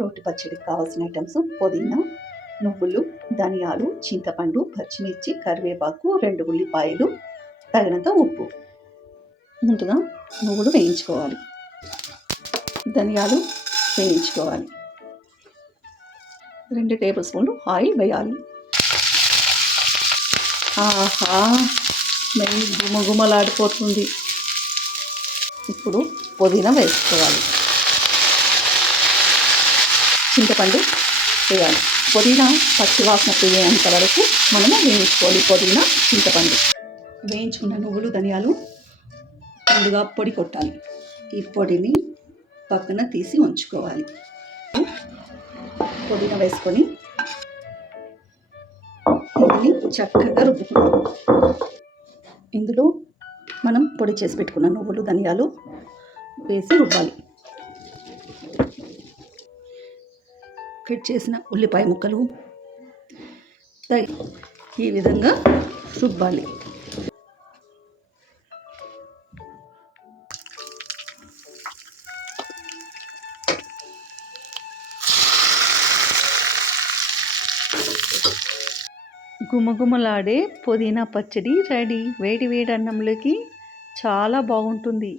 రోటి పచ్చడికి కావాల్సిన ఐటమ్స్ పుదీనా, నువ్వులు, ధనియాలు, చింతపండు, పచ్చిమిర్చి, కరివేపాకు, 2 ఉల్లిపాయలు, తగినంత ఉప్పు. ముందుగా నువ్వులు వేయించుకోవాలి, ధనియాలు వేయించుకోవాలి, 2 టేబుల్ స్పూన్లు ఆయిల్ వేయాలి. ఆహా, నెయ్యి గుమగుమలాడిపోతుంది. ఇప్పుడు పుదీనా వేసుకోవాలి, చింతపండు వేయాలి. పుదీనా పచ్చి వాసన పోయేంత వరకు మనము వేయించుకోవాలి. పుదీనా, చింతపండు వేయించుకున్న నువ్వులు, ధనియాలు ముందుగా పొడి కొట్టాలి. ఈ పొడిని పక్కన తీసి ఉంచుకోవాలి. పుదీనా వేసుకొని దీన్ని చక్కగా రుబ్బుకోవాలి. ఇందులో మనం పొడి చేసి పెట్టుకున్న నువ్వులు, ధనియాలు వేసి రుబ్బాలి. కట్ చేసిన ఉల్లిపాయ ముక్కలు ఈ విధంగా రుబ్బాలి. గుమగుమలాడే పుదీనా పచ్చడి రెడీ. వేడి వేడి అన్నంలోకి చాలా బాగుంటుంది.